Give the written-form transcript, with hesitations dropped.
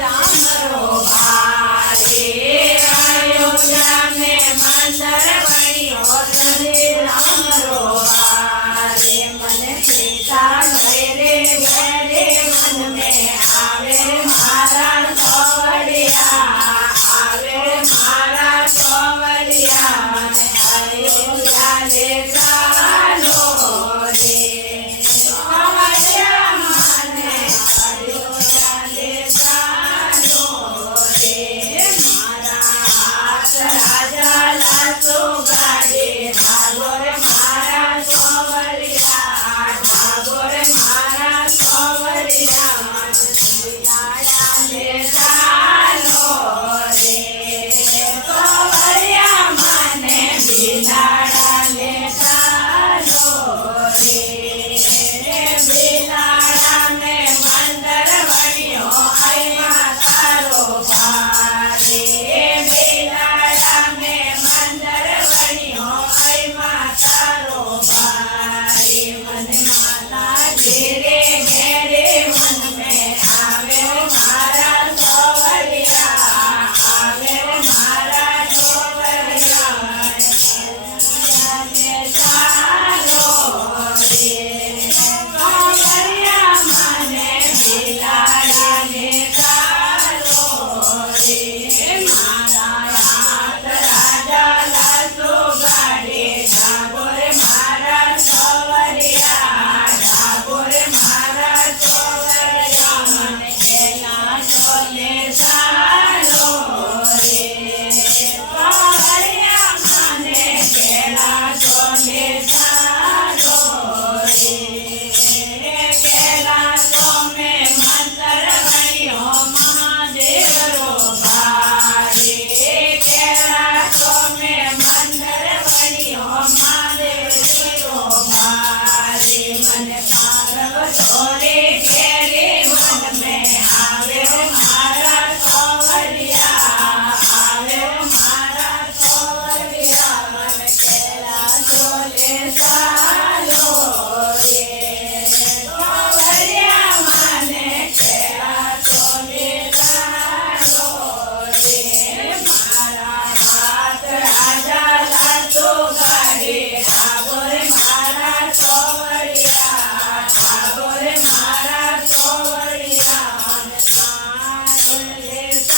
राम रो भारे अयोध्या में मंदिर बनियो श्री राम रो भारे मन सीता घरे घरे मन में आवे मारा सवरिया आवे मारा सवरिया मन अयोध्या ले चालो रे सवरिया मन अयोध्या ले चालो रे मारा हाथ राजा लासो गाड़े ठाकुर मारा सवरिया ठाकुर मारा सवरिया मन बिलाड़ा ले चालो रे सवरिया मन बिलाड़ा ले चालो रे बिलाड़ा में मंदिर बनियो आई माता रो भारे बिलाड़ा में मंदिर बनियो आई माता रो भारे मन माता घेरे घेरे मन में आवे मारा सवरिया आवे मारा सवरिया ले चालो रे सवरिया मन बिलाड़ा ले चालो रे मारा हाथ राजा लासो गाड़े ठाकुर मारा सवरिया ठाकुर मारा सवरिया मन केला चले चालो रे सवरिया मन केला चले चालो रे केला तो में मंदिर बनियो महादेव रो भारे केला तो में मंदिर बनियो महादेव रो भारे मन पारव छोरे घेरे मन में आवे मारा सवरिया आवे मारा सवरिया मन केला चले